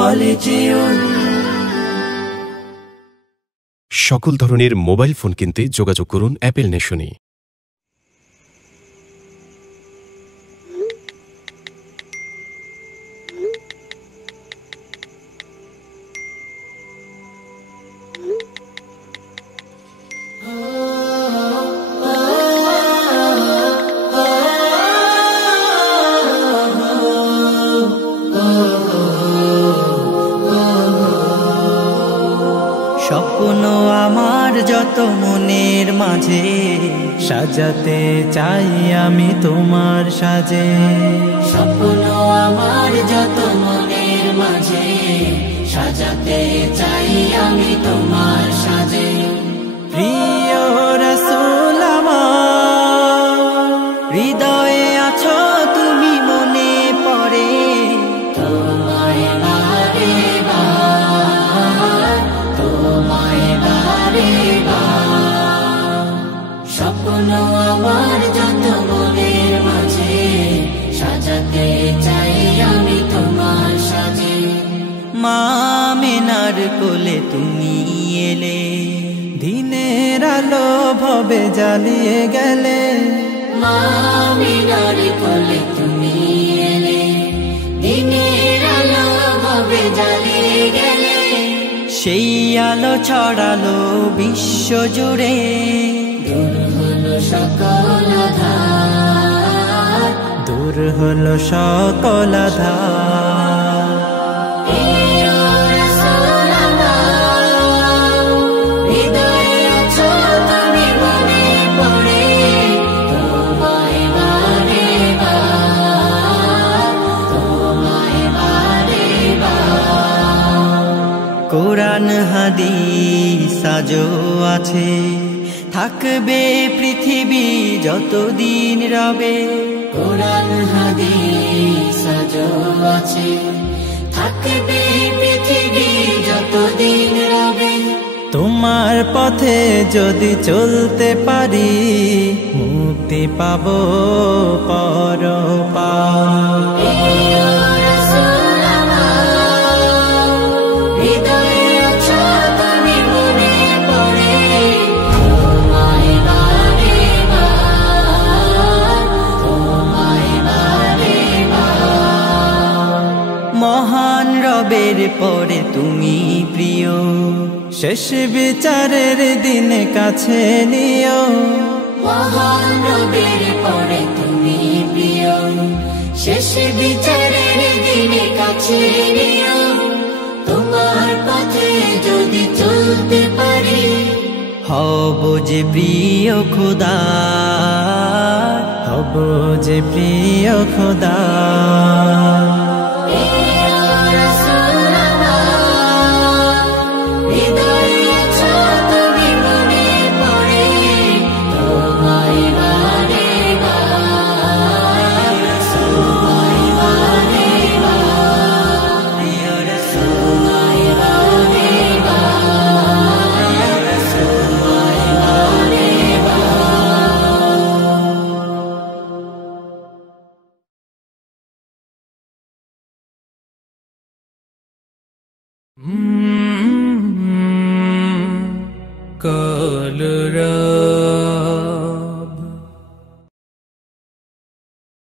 হলে যেও। সকল ধরনের মোবাইল ফোন কিনতে যোগাযোগ করুন অ্যাপেল নেশনে। স্বপ্ন আমার যত মনের মাঝে, সাজাতে চাই আমি তোমার সাজে। স্বপ্ন আমার যত মনের মাঝে, সাজাতে চাই আমি তোমার সাজে। প্রিয় রাসূল আমার, হৃদয়ে আছো তুমি, মনে পড়ে তোমায় বারে বার, তোমায় বারে বার। স্বপ্ন আমার যত মনের মাঝে, সাজাতে চাই আমি তোমার সাজে। মা আমিনার কোলে তুমি এলে, দিনের আলো ভবে জ্বালিয়ে গেলে। মা আমিনার কোলে তুমি এলে, দিনের আলো ভবে জ্বালিয়ে গেলে। সেই আলো ছড়ালো বিশ্ব জুড়ে, দূর হলো সকল আঁধার, দূর হলো সকল আঁধার। কোরআন হাদিস আজও আছে, থাকবে পৃথিবী যতদিন রবে। কোরআন হাদিস আজও আছে, থাকবে পৃথিবী যতদিন রবে। তোমার পথে যদি চলতে পারি, মুক্তি পাবো পরপার। মহান রবের পরে তুমি প্রিয়, শেষ বিচারের দিনে কাছে নিও। মহান রবের পরে তুমি প্রিয়, শেষ বিচারের দিনে কাছে নিও। তোমার পথে যদি চলতে পারি, হব যে প্রিয় খোদা, হব যে প্রিয় খোদা। কাল